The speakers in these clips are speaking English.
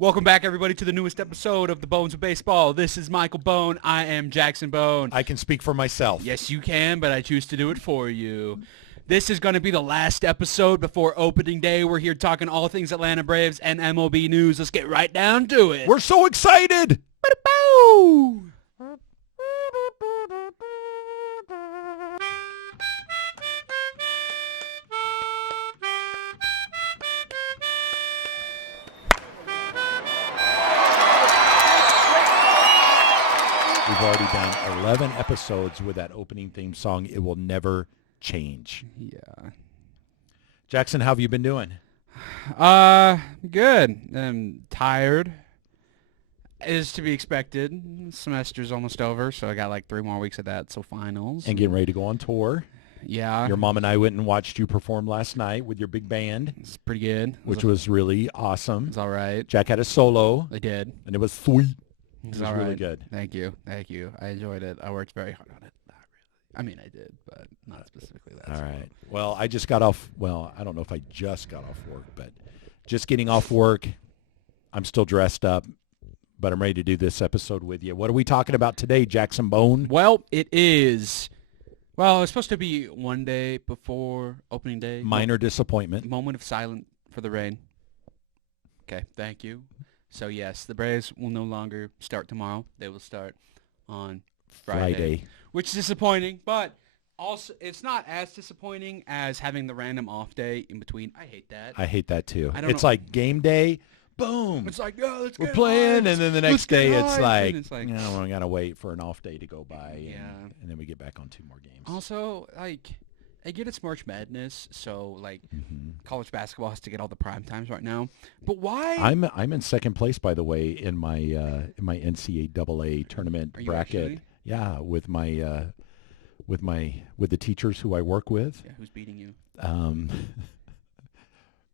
Welcome back, everybody, to the newest episode of the Bones of Baseball. This is Michael Bone. I am Jackson Bone. I can speak for myself. Yes, you can, but I choose to do it for you. This is going to be the last episode before opening day. We're here talking all things Atlanta Braves and MLB news. Let's get right down to it. We're so excited. Ba-da-bow! We've already done 11 episodes with that opening theme song. It will never change. Yeah. Jackson, how have you been doing? Good. I'm tired. Is to be expected. Semester's almost over, so I got like 3 more weeks of that, so finals. And getting ready to go on tour. Yeah. Your mom and I went and watched you perform last night with your big band, It's pretty good. which was really awesome. It's all right. Jack had a solo, I did. and it was sweet. It's It was all really right. good. Thank you. Thank you. I enjoyed it. I worked very hard on it. Not really. I mean, I did, but not specifically that. All solo. right. Well, I just got off. Well, I don't know if I just got off work, but just getting off work. I'm still dressed up, but I'm ready to do this episode with you. What are we talking about today, Jackson Bone? Well, it is. Well, it's supposed to be one day before opening day. Minor disappointment. Moment of silence for the rain. Okay, thank you. So, yes, the Braves will no longer start tomorrow. They will start on Friday. Which is disappointing, but also it's not as disappointing as having the random off day in between. I hate that. I hate that too. I don't It's know. like game day, boom. It's like, yeah, let's We're get playing, hyped. and then the Let's next get day hyped. it's like, And it's like, we got to wait for an off day to go by, Yeah. and then we get back on 2 more games. Also, like, I get it's March Madness, so like Mhm. college basketball has to get all the prime times right now. But why? I'm in second place, by the way, in my NCAA tournament Are you bracket. actually? Yeah, with the teachers who I work with. Yeah, who's beating you?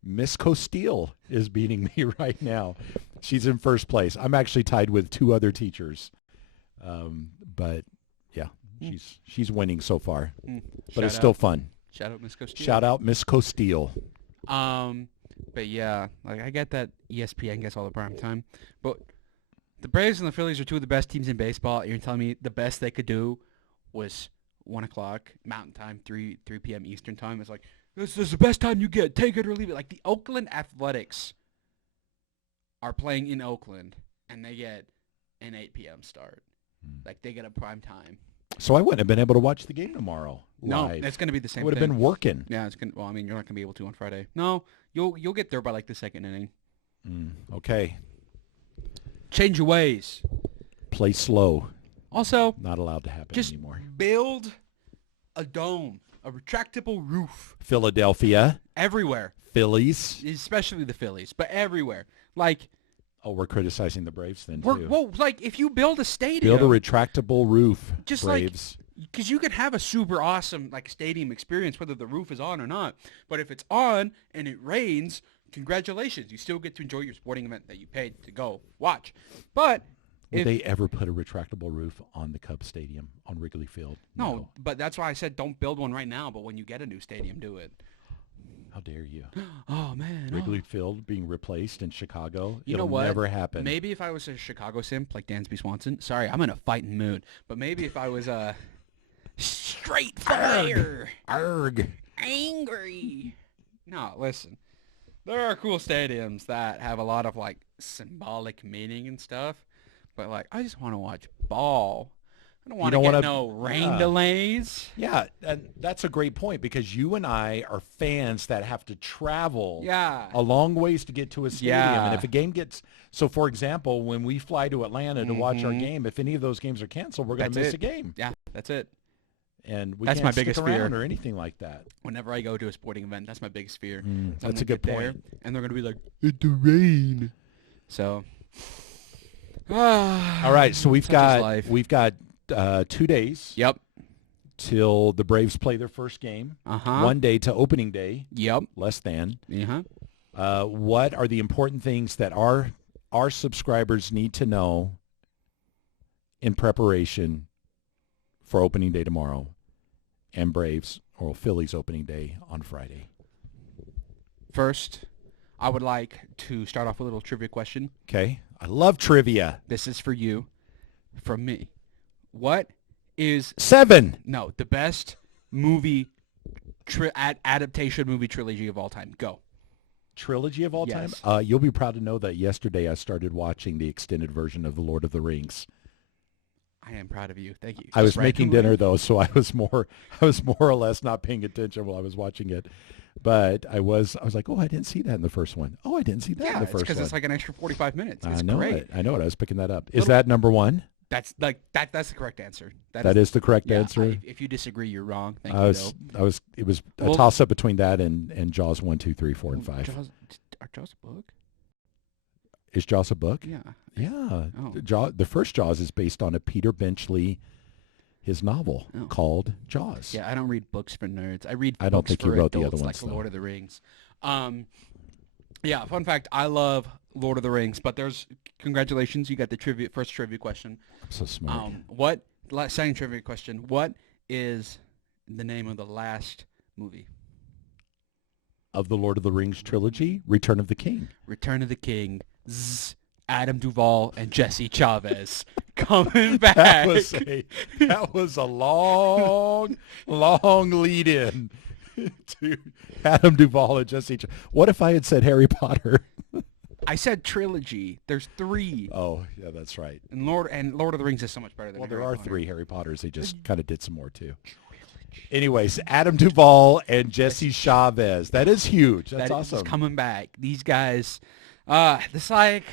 Miss Costile is beating me right now. She's in first place. I'm actually tied with 2 other teachers, but yeah, she's winning so far. But it's still fun. Shout out Miss Costile. Shout out Miss Costile. But yeah, like I get that ESPN gets all the prime time, but the Braves and the Phillies are 2 of the best teams in baseball. You're telling me the best they could do was 1 o'clock Mountain Time, 3 p.m. Eastern Time. It's like this is the best time you get. Take it or leave it. Like the Oakland Athletics are playing in Oakland, and they get an 8 p.m. start. Like they get a prime time. So I wouldn't have been able to watch the game tomorrow live. No, it's going to be the same I would have thing. been working. Yeah, it's gonna. Well, I mean, you're not gonna be able to on Friday. No, you'll get there by like the 2nd inning. Okay. Change your ways. Play slow. Also, Not allowed to happen just anymore. build a dome, a retractable roof Philadelphia, everywhere, Phillies. especially the Phillies, but everywhere. Like, Oh, we're criticizing the Braves then too. like if you build a stadium, Build a retractable roof, just Braves. because you can have a super awesome like stadium experience whether the roof is on or not. But if it's on and it rains, congratulations, you still get to enjoy your sporting event that you paid to go watch. But Would if, they ever put a retractable roof on the Cubs Stadium on Wrigley Field? no, but that's why I said don't build one right now. But when you get a new stadium, do it. How dare you? Oh man, Wrigley Field being replaced in Chicago. You know It'll what? never happen. Maybe if I was a Chicago simp like Dansby Swanson. Sorry, I'm in a fighting mood. But maybe if I was a straight fire, Arg. angry. No, listen. There are cool stadiums that have a lot of like symbolic meaning and stuff. But like, I just want to watch ball. I don't want to don't get wanna- no rain yeah. delays. Yeah, and that's a great point because you and I are fans that have to travel Yeah. a long ways to get to a stadium. Yeah. And if a game gets so, for example, when we fly to Atlanta to watch our Mhm. game, if any of those games are canceled, we're going to That's miss it. a game, Yeah, that's it. and we That's can't my stick biggest around fear. or anything like that. Whenever I go to a sporting event, that's my biggest fear. That's Someone a good get there, point. and they're going to be like, it's the rain. So. All right, so Such is life. we've got 2 days Yep. till the Braves play their first game. Uh-huh. 1 day to opening day, Yep. less than. Uh-huh. What are the important things that our subscribers need to know in preparation for opening day tomorrow and Braves or Phillies opening day on Friday? First, I would like to start off with a little trivia question. Okay. I love trivia. This is for you, from me. What is 7. the best movie adaptation movie trilogy of all time? Go. Trilogy of all Yes. time? You'll be proud to know that yesterday I started watching the extended version of The Lord of the Rings. I am proud of you. Thank you. I was Just making randomly. dinner though, so I was more or less not paying attention while I was watching it. But I was like, oh, I didn't see that in the first one. Oh, I didn't see that in Yeah, the it's first because one. it's like an extra 45 minutes. It's I know great. it. I know it. I was picking that up. Is Little- that number 1? That's that's the correct answer. That is the correct yeah, answer. if you disagree, you're wrong. Thank It was a Well- toss up between that and Jaws 1, 2, 3, 4, and 5. Are Jaws a book? Is Jaws a book? Yeah. Yeah. Oh. The first Jaws is based on a Peter Benchley, his novel Oh. called Jaws. Yeah, I don't read books for nerds. I read I don't books think you for wrote the adults, other like ones, though. Lord of the Rings. Yeah, fun fact, I love Lord of the Rings, but congratulations, you got the first trivia question. I'm so smart. Second trivia question, what is the name of the last movie? Of the Lord of the Rings trilogy, Return of the King. Return of the King, Adam Duvall and Jesse Chavez coming back. That was a long lead in to Adam Duvall and Jesse. What if I had said Harry Potter? I said trilogy. There's 3. Oh, yeah, that's right. And Lord of the Rings is so much better than Well, Harry there are Potter. 3 Harry Potters. They just kind of did some more too. Anyways, Adam Duvall and Jesse Chavez. That is huge. That's awesome. Coming back. These guys, it's like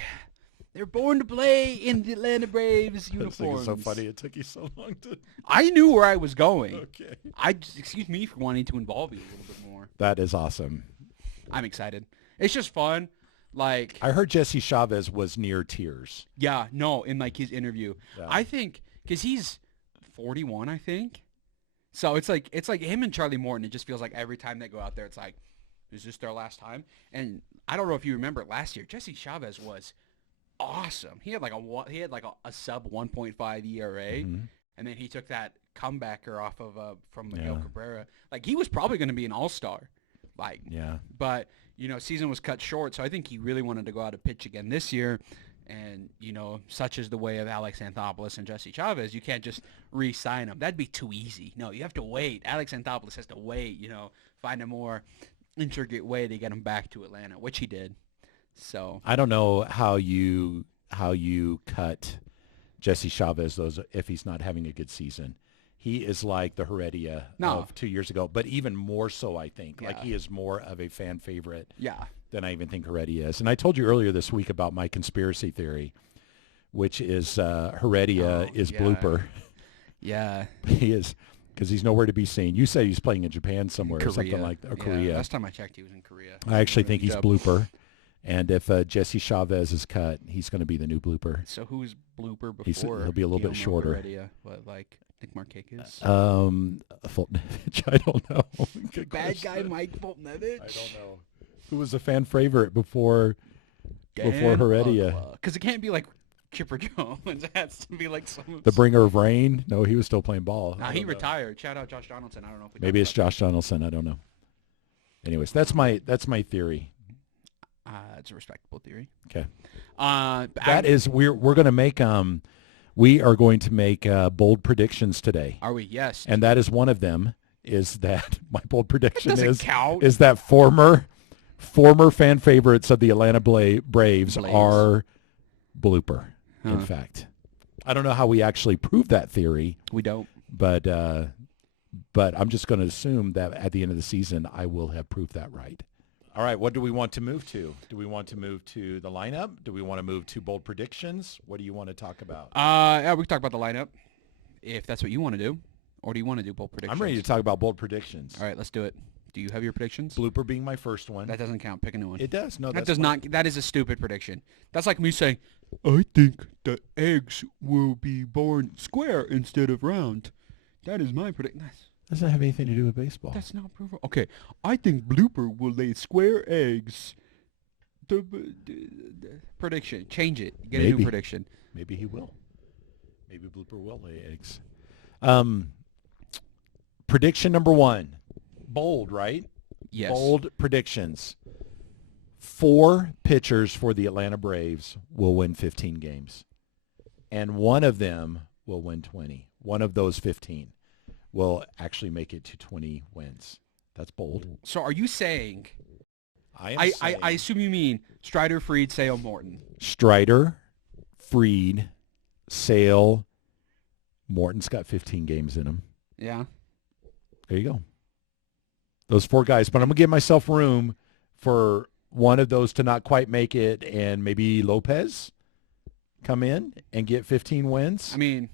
they're born to play in the Atlanta Braves uniforms. It's so funny. It took you so long to. I knew where I was going. Okay. Excuse me for wanting to involve you a little bit more. That is awesome. I'm excited. It's just fun. Like, I heard Jesse Chavez was near tears. yeah, no, in like his interview, Yeah. I think because he's 41, I think. So it's like him and Charlie Morton. It just feels like every time they go out there, it's like, is this their last time? And I don't know if you remember last year, Jesse Chavez was awesome. He had like a sub 1.5 ERA, Mhm. and then he took that comebacker off of from Miguel Yeah. Cabrera. Like he was probably going to be an all-star, like. Yeah. But season was cut short, so I think he really wanted to go out and pitch again this year. And, such is the way of Alex Anthopoulos and Jesse Chavez. You can't just re-sign them. That'd be too easy. No, you have to wait. Alex Anthopoulos has to wait, find a more intricate way to get him back to Atlanta, which he did. So I don't know how you cut Jesse Chavez if he's not having a good season. He is like the Heredia of 2 years ago, but even more so, I think. Yeah. Like he is more of a fan favorite yeah, than I even think Heredia is. And I told you earlier this week about my conspiracy theory, which is Heredia is yeah. Blooper. yeah, He is, because he's nowhere to be seen. You said he's playing in Japan somewhere or something like that, or Yeah, Korea. last time I checked, he was in Korea. I actually think he's Yep. Blooper. And if Jesse Chavez is cut, he's going to be the new Blooper. So who's Blooper before? He'll be a little bit Guillermo shorter. Heredia? What, like Nick Markakis? Fultonevich, I don't know. Good Bad guy question. Mike Fultonevich? I don't know. Who was a fan favorite before Heredia? Because it can't be like Chipper Jones. It has to be like someone. The bringer of rain? No, he was still playing ball. Nah, I he don't know. retired. Shout out Josh Donaldson. I don't know if we Maybe talked it's Josh Donaldson. I don't know. Anyways, that's my theory. it's a respectable theory. Okay. That Is we're going to make we are going to make bold predictions today, Are we? Yes. and that is one of them. Is that my bold prediction doesn't count. is that former fan favorites of the Atlanta Braves are Blooper. In Huh. fact, I don't know how we actually prove that theory, We don't. but I'm just going to assume that at the end of the season I will have proved that right. All right, what do we want to move to? Do we want to move to the lineup? Do we want to move to bold predictions? What do you want to talk about? Yeah, we can talk about the lineup if that's what you want to do, or do you want to do bold predictions? I'm ready to talk about bold predictions. All right, let's do it. Do you have your predictions? Blooper being my first one. That doesn't count. Pick a new one. It does. No, That that's does fine. not. That is a stupid prediction. That's like me saying, I think the eggs will be born square instead of round. That is my prediction. Doesn't have anything to do with baseball. That's not proven. Okay, I think Blooper will lay square eggs. The prediction. Change it. Get a Maybe. new prediction. Maybe he will. Maybe Blooper will lay eggs. Prediction number 1. Bold, right? Yes. Bold predictions. 4 pitchers for the Atlanta Braves will win 15 games, and one of them will win 20. One of those 15 will actually make it to 20 wins. That's bold. So are you saying? I assume you mean Strider, Fried, Sale, Morton. Strider, Fried, Sale, Morton's got 15 games in him. Yeah. There you go. Those 4 guys. But I'm going to give myself room for one of those to not quite make it, and maybe Lopez come in and get 15 wins. I mean,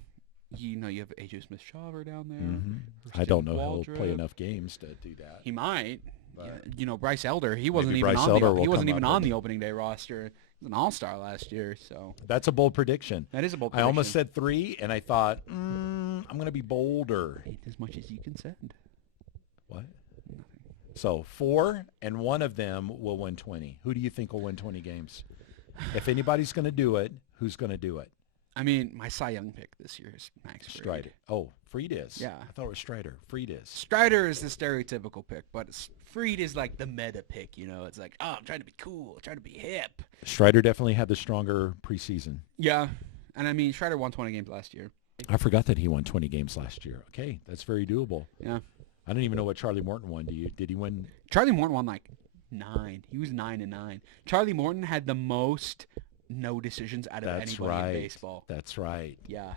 you have AJ Smith-Shawver down there. Mm-hmm. I don't know if he'll play enough games to do that. He might. But Bryce Elder, he wasn't even on the opening day roster. He was an all-star last year, so. That's a bold prediction. That is a bold prediction. I almost said 3, and I thought, I'm going to be bolder. Ain't as much as you can send. What? Nothing. So 4, and one of them will win 20. Who do you think will win 20 games? If anybody's going to do it, who's going to do it? I mean, my Cy Young pick this year is Max Fried. Strider. Oh, Fried is. Yeah. I thought it was Strider. Fried is. Strider is the stereotypical pick, but Fried is like the meta pick, It's like, oh, I'm trying to be cool. I'm trying to be hip. Strider definitely had the stronger preseason. Yeah. And I mean, Strider won 20 games last year. I forgot that he won 20 games last year. Okay, that's very doable. Yeah. I don't even know what Charlie Morton won. Did he win? Charlie Morton won like 9. He was 9-9. Charlie Morton had the most no decisions out of anybody in baseball. That's right. Yeah.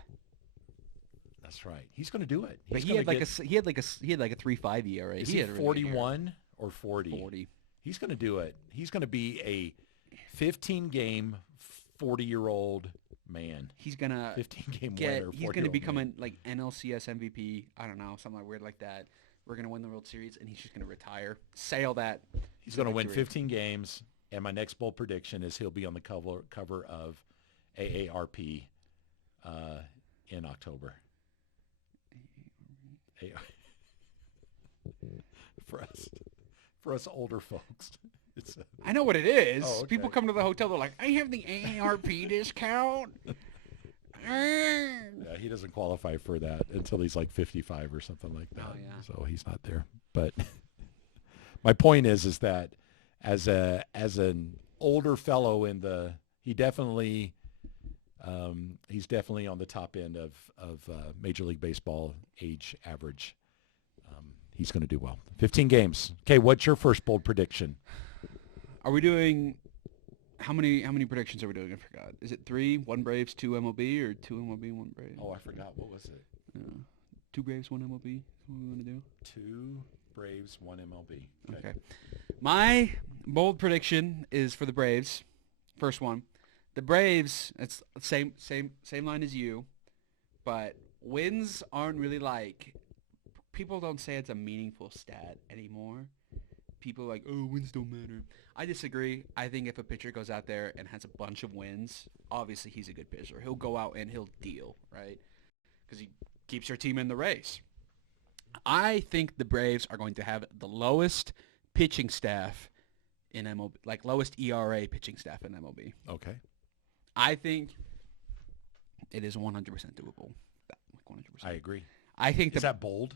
That's right. He's going to do it. But he had like a 3.5 ERA. Is he 41 or 40? 40. He's going to do it. He's going to be a 15-game, 40-year-old man. He's going to 15-game winner. He's going to become a like NLCS MVP. I don't know, something weird like that. We're going to win the World Series, and he's just going to retire. Sail that. He's going to win 15 games, and my next bold prediction is he'll be on the cover of AARP in October. For us older folks. I know what it is. Oh, okay. People come to the hotel, they're like, I have the AARP discount. Yeah, he doesn't qualify for that until he's like 55 or something like that. Oh, yeah. So he's not there. But my point is that as an older fellow he's definitely on the top end of Major League Baseball age average. He's going to do well. 15 games. Okay, what's your first bold prediction? Are we doing how many predictions are we doing? I forgot. Is it 3, 1 Braves, 2 MLB, or 2 MLB, 1 Braves? Oh, I forgot. What was it? 2 Braves, 1 MLB. What are we going to do? 2 Braves, 1 MLB. Okay. My bold prediction is for the Braves. First one. The Braves, it's same line as you, but wins aren't really like, people don't say it's a meaningful stat anymore. People are like, oh, wins don't matter. I disagree. I think if a pitcher goes out there and has a bunch of wins, obviously he's a good pitcher. He'll go out and he'll deal, right? Because he keeps your team in the race. I think the Braves are going to have the lowest pitching staff in MLB, like lowest ERA pitching staff in MLB. Okay. I think it is 100% doable. 100%. I agree. I think is that bold?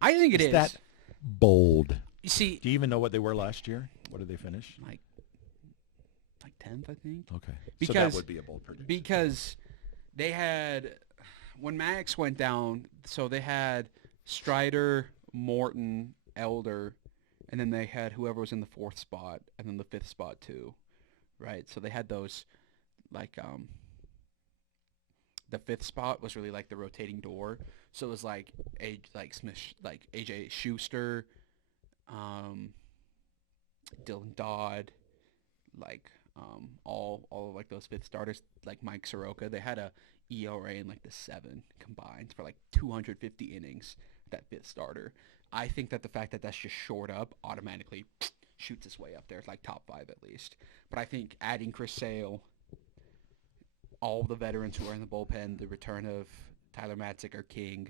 I think it is. Is that bold? You see, do you even know what they were last year? What did they finish? Like 10th, I think. Okay. So that would be a bold prediction. Because they had, when Max went down, so they had Strider, Morton, Elder, and then they had whoever was in the 4th spot, and then the 5th spot too, right? So they had those, like, the 5th spot was really like the rotating door. So it was like Smith, like AJ Schuster, Dylan Dodd, like all of like those 5th starters, like Mike Soroka. They had a ERA in like the 7 combined for like 250 innings. That 5th starter. I think that the fact that that's just shored up automatically shoots its way up there. It's like top 5 at least. But I think adding Chris Sale, all the veterans who are in the bullpen, the return of Tyler Matzik, King,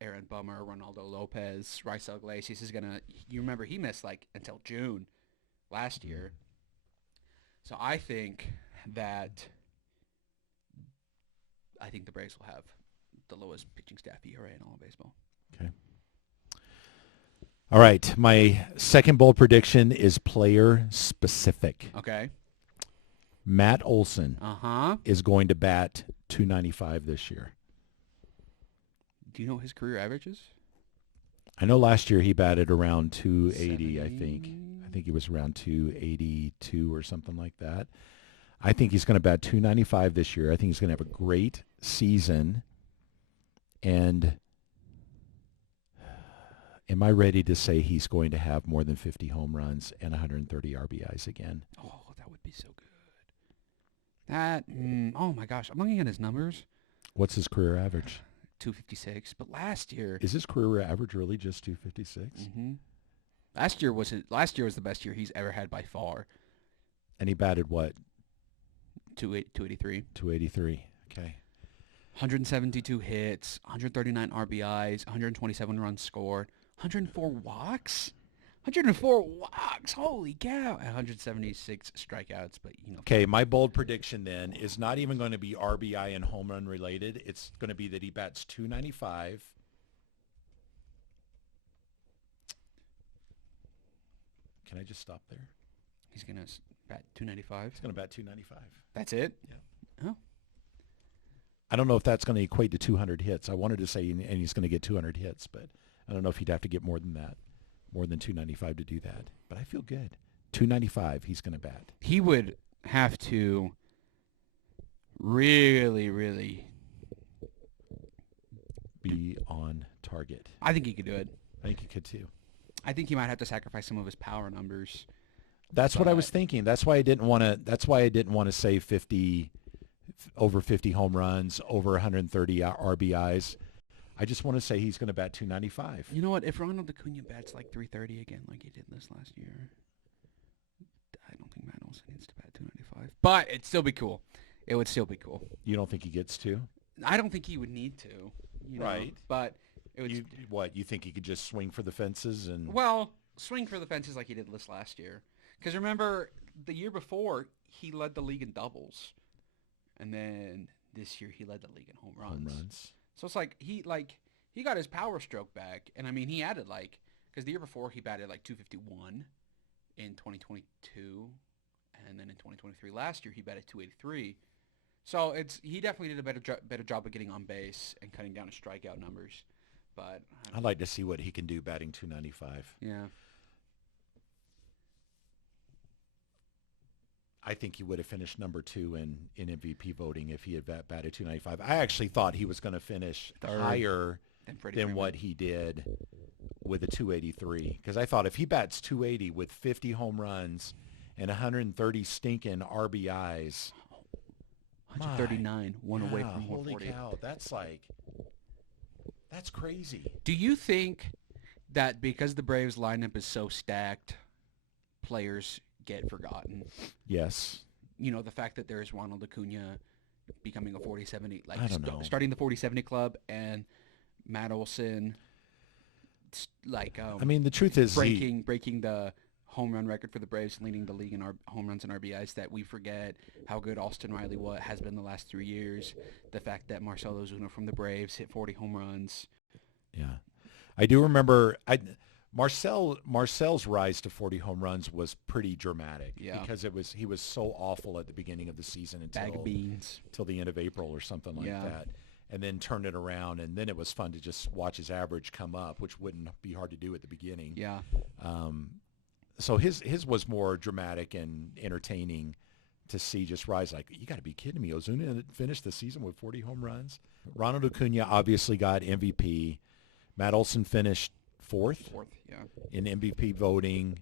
Aaron Bummer, Ronaldo Lopez, Raisel Iglesias is gonna. You remember he missed like until June last year. So I think the Braves will have the lowest pitching staff ERA in all of baseball. Okay. All right. My second bold prediction is player specific. Okay. Matt Olson Uh-huh. is going to bat .295 this year. Do you know what his career average is? I know last year he batted around 280, I think. 70. I think he was around 282 or something like that. I think he's going to bat .295 this year. I think he's going to have a great season. And am I ready to say he's going to have more than 50 home runs and 130 RBIs again? Oh, that would be so good. Oh my gosh, I'm looking at his numbers. What's his career average? 256, but last year. Is his career average really just 256? Mm-hmm. Last year was the best year he's ever had by far. And he batted what? 283. 283. Okay. 172 hits, 139 RBIs, 127 runs scored, 104 walks. 104 walks. Holy cow. 176 strikeouts, but you know. Okay, my bold prediction then is not even going to be RBI and home run related. It's going to be that he bats .295. Can I just stop there? He's going to bat .295. He's going to bat .295. That's it? Yeah. Oh. I don't know if that's going to equate to 200 hits. I wanted to say, and he's going to get 200 hits, but I don't know if he'd have to get more than that, more than 295 to do that. But I feel good. 295, he's going to bat. He would have to really, really be on target. I think he could do it. I think he could too. I think he might have to sacrifice some of his power numbers. That's what I was thinking. That's why I didn't want to say 50 over 50 home runs, over 130 RBIs. I just want to say he's going to bat .295. You know what? If Ronald Acuna bats like .330 again like he did this last year, I don't think Matt Olson needs to bat .295. But it'd still be cool. It would still be cool. You don't think he gets to? I don't think he would need to. You know, right. But it would. You think he could just swing for the fences and? Well, swing for the fences like he did this last year. Because remember, the year before he led the league in doubles, and then this year he led the league in home runs. So it's like he got his power stroke back, and I mean he added because the year before he batted like .251 in 2022, and then in 2023 last year he batted .283. So he definitely did a better job of getting on base and cutting down his strikeout numbers. But I'd like to see what he can do batting .295. Yeah. I think he would have finished number 2 in MVP voting if he had batted .295. I actually thought he was going to finish higher than what he did with a .283. Because I thought if he bats .280 with 50 home runs and 130 stinking RBIs. 139, one away from 140. Holy cow, that's crazy. Do you think that because the Braves lineup is so stacked, players get forgotten? Yes. You know, the fact that there's Ronald Acuna becoming a 40-70, I don't know. starting the 40-70 club, and Matt Olson, I mean, the truth is breaking the home run record for the Braves and leading the league in home runs and RBIs, that we forget how good Austin Riley has been the last 3 years. The fact that Marcell Ozuna from the Braves hit 40 home runs. Yeah. I do remember Marcel's rise to 40 home runs was pretty dramatic. Yeah. Because he was so awful at the beginning of the season until the end of April or something like that. And then turned it around, and then it was fun to just watch his average come up, which wouldn't be hard to do at the beginning. Yeah. So his was more dramatic and entertaining to see just rise. Like, you got to be kidding me. Ozuna finished the season with 40 home runs. Ronald Acuna obviously got MVP. Matt Olson finished fourth in MVP voting.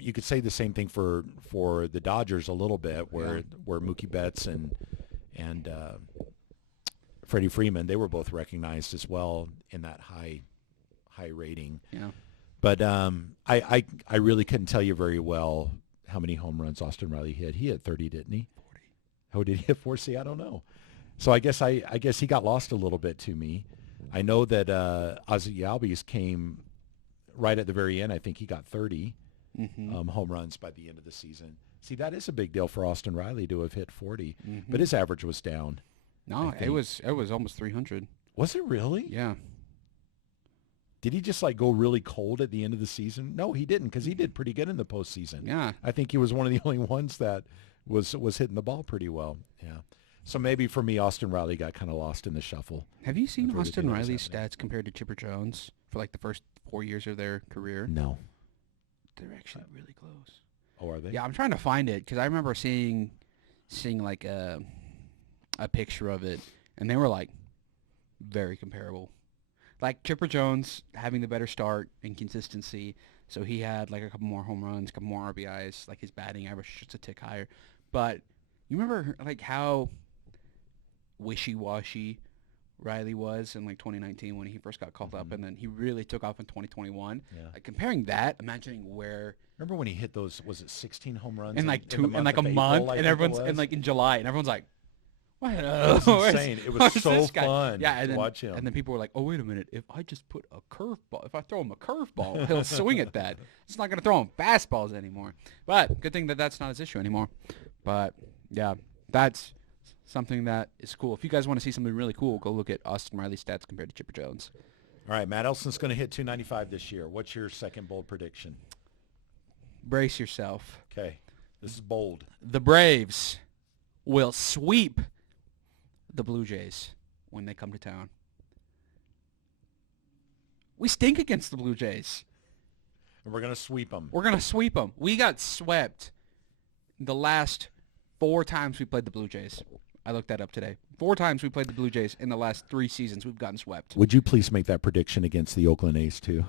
You could say the same thing for the Dodgers a little bit, where Mookie Betts and Freddie Freeman, they were both recognized as well in that high rating. Yeah. But I really couldn't tell you very well how many home runs Austin Riley hit. He hit 30, didn't he? 40. Oh, did he hit 40? I don't know. So I guess he got lost a little bit to me. I know that Ozzie Albies came right at the very end. I think he got 30 home runs by the end of the season. See, that is a big deal for Austin Riley to have hit 40, but his average was down. No, it was almost 300. Was it really? Yeah. Did he just like go really cold at the end of the season? No, he didn't, because he did pretty good in the postseason. Yeah. I think he was one of the only ones that was hitting the ball pretty well. Yeah. So maybe for me, Austin Riley got kind of lost in the shuffle. Have you seen Of Austin everything that was Riley's happening. stats compared to Chipper Jones for like the first 4 years of their career? No. They're actually really close. Oh, are they? Yeah, I'm trying to find it because I remember seeing like a picture of it, and they were like very comparable. Like Chipper Jones having the better start and consistency, so he had like a couple more home runs, a couple more RBIs, like his batting average just a tick higher. But you remember like how wishy-washy Riley was in like 2019 when he first got called up, and then he really took off in 2021. Yeah. Like comparing that, imagining where Remember when he hit those, was it 16 home runs? in like the two in month like a of April, month, I and think it everyone's was? and like in July, and everyone's like, "What? It was insane. It was so fun Yeah, and to then, watch him. And then people were like, "Oh, wait a minute! If I just put a curveball, if I throw him a curveball, he'll swing at that. It's not going to throw him fastballs anymore." But good thing that that's not his issue anymore. But yeah, that's something that is cool. If you guys want to see something really cool, go look at Austin Riley's stats compared to Chipper Jones. All right, Matt Elson's going to hit 295 this year. What's your second bold prediction? Brace yourself. Okay, this is bold. The Braves will sweep the Blue Jays when they come to town. We stink against the Blue Jays. And we're going to sweep them. We're going to sweep them. We got swept the last 4 times we played the Blue Jays. I looked that up today. 4 times we played the Blue Jays in the last 3 seasons. We've gotten swept. Would you please make that prediction against the Oakland A's too?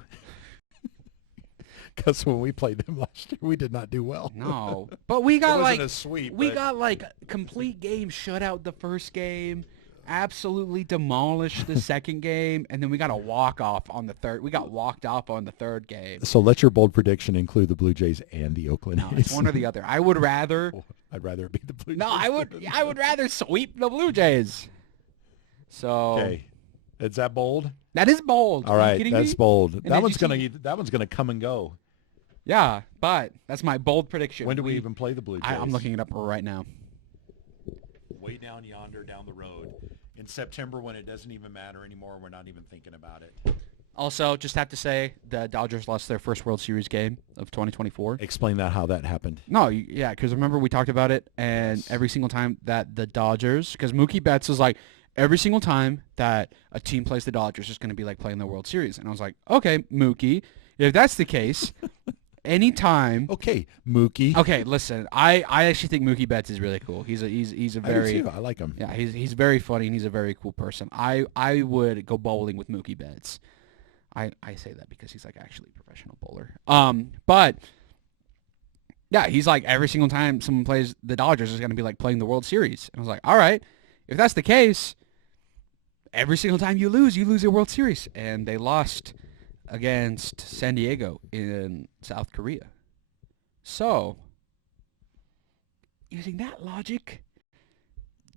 Because when we played them last year, we did not do well. No, but we got It wasn't like a sweep, we but- got like complete game shutout the first game, absolutely demolished the second game, and then we got a walk off on the third. We got walked off on the third game. So let your bold prediction include the Blue Jays and the Oakland No, A's. it's one or the other. I would rather. I'd rather it be the Blue Jays. No, I would rather sweep the Blue Jays. So Okay, is that bold? that is bold. All Are you right, kidding that's me? bold. did That you one's gonna come and go. Yeah, but that's my bold prediction. When do we even play the Blue Jays? I'm looking it up right now. Way down yonder, down the road, in September when it doesn't even matter anymore. We're not even thinking about it. Also, just have to say the Dodgers lost their first World Series game of 2024. Explain how that happened. No, yeah, because remember we talked about it, and every single time that the Dodgers, because Mookie Betts was like, every single time that a team plays the Dodgers, it's going to be like playing the World Series. And I was like, okay, Mookie, if that's the case, anytime. Okay, Mookie. Okay, listen, I actually think Mookie Betts is really cool. He's a I very do too. I like him. yeah, he's very funny and he's a very cool person. I would go bowling with Mookie Betts. I say that because he's like actually a professional bowler. But yeah, he's like every single time someone plays the Dodgers is going to be like playing the World Series. And I was like, all right, if that's the case, every single time you lose your World Series. And they lost against San Diego in South Korea. So, using that logic,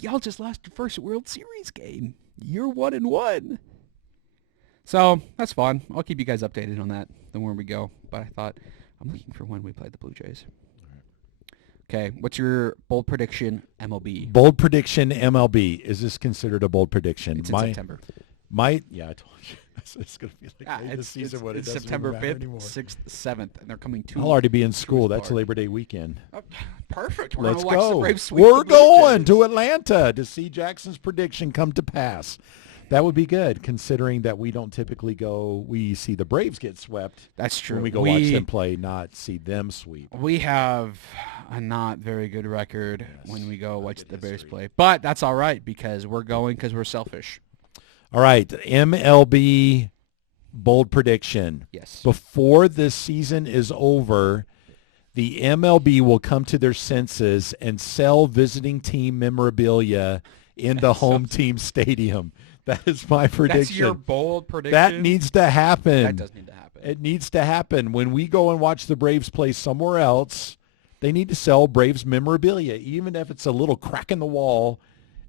y'all just lost your first World Series game. You're 1-1. So, that's fun. I'll keep you guys updated on that, the more we go. But I thought, I'm looking for when we play the Blue Jays. Okay, what's your bold prediction, MLB? Bold prediction, MLB. Is this considered a bold prediction? It's in September. Yeah, I told you. It's going to be like Yeah, late this season when it it's doesn't September even matter 5th, anymore. 6th, 7th, and they're coming to I'll already be in school. his That's park. Labor Day weekend. Oh, perfect. We're Let's gonna watch the go. Braves sweep We're the Blue going Jays. to Atlanta to see Jackson's prediction come to pass. That would be good, considering that we don't typically go. We see the Braves get swept That's true. when we go watch them play, not see them sweep. We have a not very good record when we go not watch good the Bears history. play. But that's all right because we're going because we're selfish. All right, MLB bold prediction. Yes. Before this season is over, the MLB will come to their senses and sell visiting team memorabilia in the home team stadium. That is my prediction. That's your bold prediction? That needs to happen. That does need to happen. It needs to happen. When we go and watch the Braves play somewhere else, they need to sell Braves memorabilia, even if it's a little crack in the wall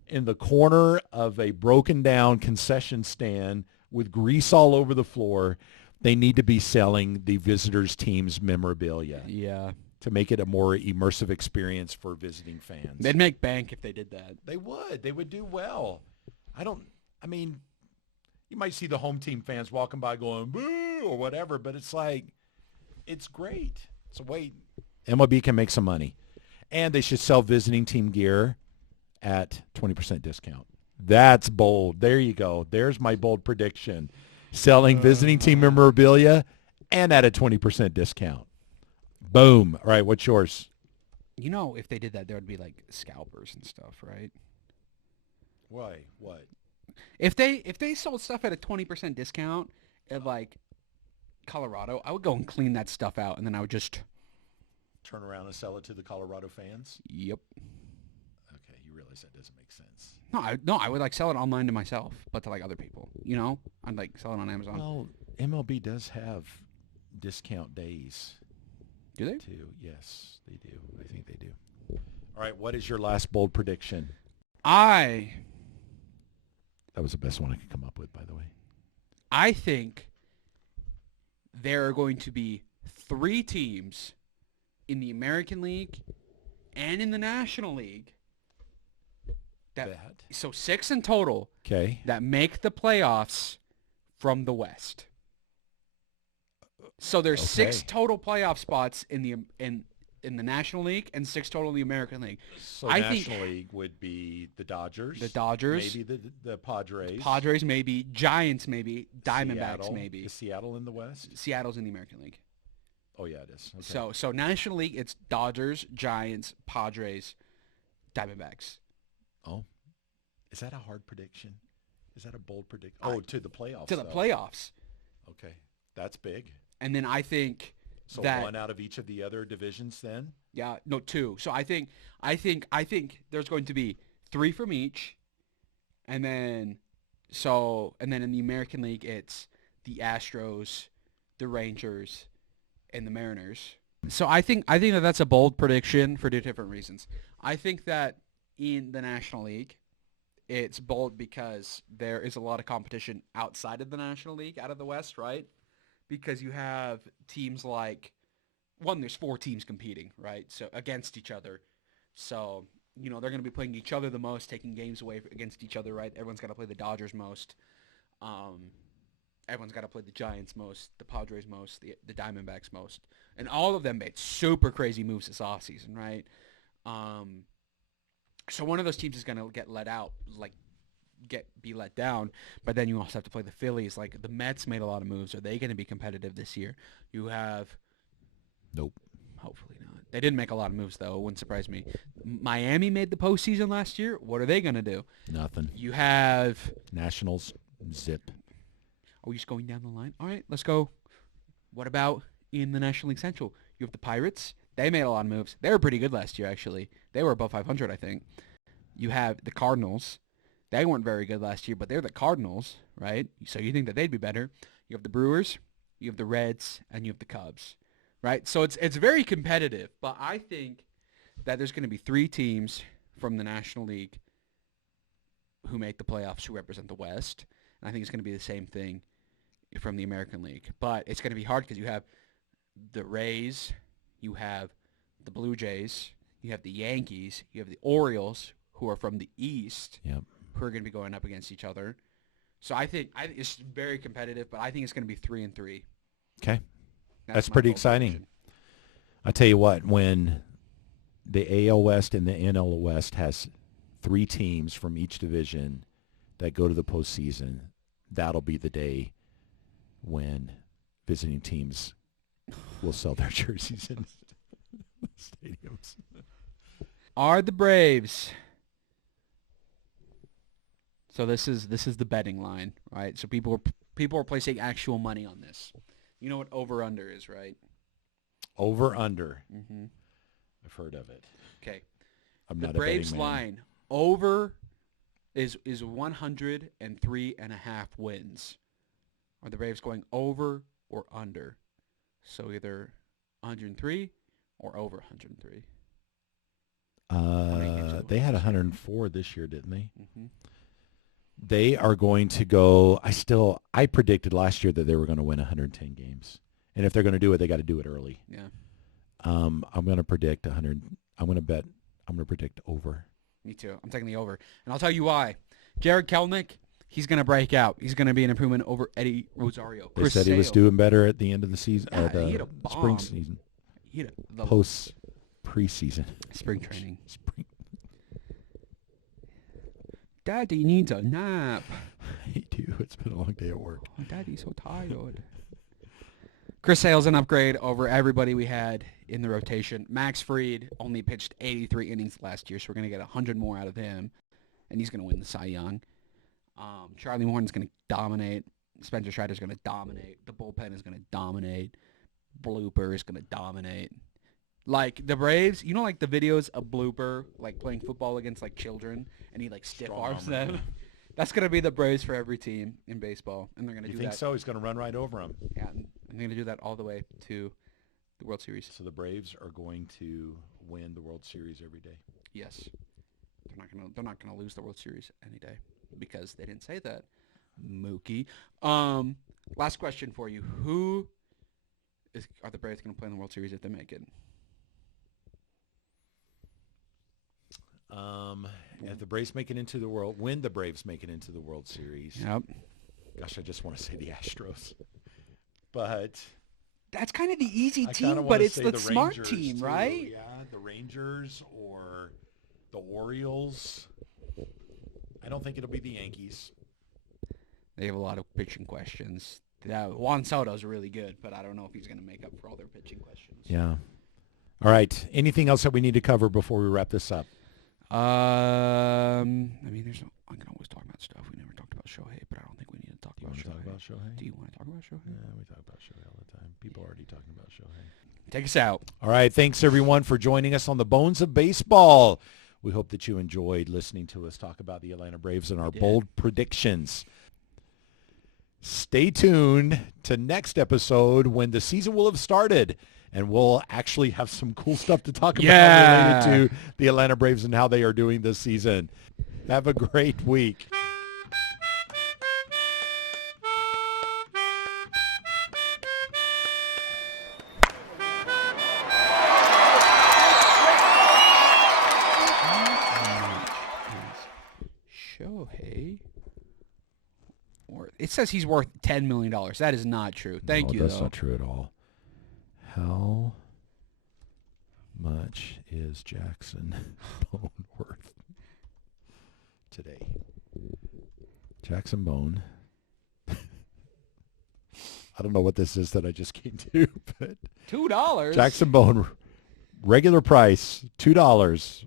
in the corner of a broken down concession stand with grease all over the floor. They need to be selling the visitors' team's memorabilia Yeah. to make it a more immersive experience for visiting fans. They'd make bank if they did that. They would. They would do well. I mean, You might see the home team fans walking by going, boo, or whatever, but it's like, it's great. So wait, MLB can make some money. And they should sell visiting team gear at 20% discount. That's bold. There you go. There's my bold prediction. Selling visiting team memorabilia and at a 20% discount. Boom. All right, what's yours? You know, if they did that, there would be like scalpers and stuff, right? Why? What? If they sold stuff at a 20% discount at like Colorado, I would go and clean that stuff out, and then I would just Turn around and sell it to the Colorado fans? Yep. Okay, you realize that doesn't make sense. No, I would like sell it online to myself, but to like other people. You know, I'd like sell it on Amazon. Well, MLB does have discount days. Do they? Too. Yes, they do. I think they do. All right, what is your last bold prediction? That was the best one I could come up with, by the way. I think there are going to be 3 teams in the American League and in the National League so 6 in total that make the playoffs from the West. So there's 6 total playoff spots in the National League and 6 total in the American League. So National League would be the Dodgers. Maybe the Padres. Padres maybe. Giants maybe. Diamondbacks maybe. Is Seattle in the West? Seattle's in the American League. Oh, yeah, it is. Okay. So National League, it's Dodgers, Giants, Padres, Diamondbacks. Oh. Is that a hard prediction? Is that a bold prediction? Oh, to the playoffs. To the playoffs. Okay. That's big. And then I think so that 1 out of each of the other divisions then? Yeah, no, 2. So I think there's going to be 3 from each. And then in the American League it's the Astros, the Rangers, and the Mariners. So I think that that's a bold prediction for 2 different reasons. I think that in the National League, it's bold because there is a lot of competition outside of the National League, out of the West, right? Because you have teams like, there's 4 teams competing, right? So against each other. So, they're going to be playing each other the most, taking games away against each other, right? Everyone's got to play the Dodgers most. Everyone's got to play the Giants most, the Padres most, the Diamondbacks most. And all of them made super crazy moves this offseason, right? So one of those teams is going to get let out, be let down. But then you also have to play the Phillies. Like the Mets made a lot of moves. Are they going to be competitive this year? You have... Nope. Hopefully not. They didn't make a lot of moves, though. It wouldn't surprise me. Miami made the postseason last year. What are they going to do? Nothing. You have... Nationals, zip. Are we just going down the line? All right, let's go. What about in the National League Central? You have the Pirates. They made a lot of moves. They were pretty good last year, actually. They were above 500, I think. You have the Cardinals. They weren't very good last year, but they're the Cardinals, right? So you think that they'd be better. You have the Brewers, you have the Reds, and you have the Cubs, right? So it's very competitive, but I think that there's going to be 3 teams from the National League who make the playoffs who represent the West. And I think it's going to be the same thing from the American League. But it's going to be hard because you have the Rays, you have the Blue Jays, you have the Yankees, you have the Orioles, who are from the East, who are going to be going up against each other. So I think it's very competitive, but I think it's going to be 3-3. Okay. That's pretty exciting. Prediction. I tell you what, when the AL West and the NL West has 3 teams from each division that go to the postseason, that'll be the day when visiting teams will sell their jerseys in stadiums. Are the Braves... So this is the betting line, right? So people are placing actual money on this. You know what over/under is, right? Over/under. Mm-hmm. I've heard of it. Okay. I'm the not Braves a betting man. line over is 103.5 wins. Are the Braves going over or under? So either 103 or over 103. They had 104 this year, didn't they? Mm-hmm. They are going to go. I predicted last year that they were going to win 110 games, and if they're going to do it, they got to do it early. Yeah. I'm going to predict 100. I'm going to predict over. Me too. I'm taking the over, and I'll tell you why. Jared Kelenic, He's going to break out. He's going to be an improvement over Eddie Rosario. They Chris said he was Sale. doing better at the end of the season, Yeah, the he had a spring bomb. season, He had the post preseason, spring training. spring. Daddy needs a nap. I do. It's been a long day at work. Oh, Daddy's so tired. Chris Sale's an upgrade over everybody we had in the rotation. Max Fried only pitched 83 innings last year, so we're going to get 100 more out of him, and he's going to win the Cy Young. Charlie Morton's going to dominate. Spencer Strider's going to dominate. The bullpen is going to dominate. Blooper is going to dominate. Like the Braves, you know, like the videos of Blooper like playing football against like children, and he like stiff arms them. That's going to be the Braves for every team in baseball, and they're going to do that. You think so? He's going to run right over him. Yeah, and they're going to do that all the way to the World Series. So the Braves are going to win the World Series every day. Yes, they're not gonna lose the World Series any day because they didn't say that. Mookie. Last question for you: are the Braves gonna play in the World Series if they make it? If the Braves make it into the world, when the Braves make it into the World Series, Yep. gosh, I just want to say the Astros, but That's kind of the easy I team, kinda but wanna it's say the smart Rangers, team, too. right? Yeah, the Rangers or the Orioles. I don't think it'll be the Yankees. They have a lot of pitching questions. Juan Soto's really good, but I don't know if he's gonna make up for all their pitching questions. Yeah. All right. Anything else that we need to cover before we wrap this up? I mean, I can always talk about stuff. We never talked about Shohei, but I don't think we need to talk You about want to Shohei. talk about Shohei? Do you want to talk about Shohei? Yeah, we talk about Shohei all the time. People are already talking about Shohei. Take us out. All right. Thanks, everyone, for joining us on the Bones of Baseball. We hope that you enjoyed listening to us talk about the Atlanta Braves and our bold predictions. Stay tuned to next episode when the season will have started, and we'll actually have some cool stuff to talk about related to the Atlanta Braves and how they are doing this season. Have a great week. Shohei. It says he's worth $10 million. That is not true. Thank you, That's though. not true at all. How much is Jackson Bone worth today? Jackson Bone. I don't know what this is that I just came to, but $2. Jackson Bone, regular price, $2.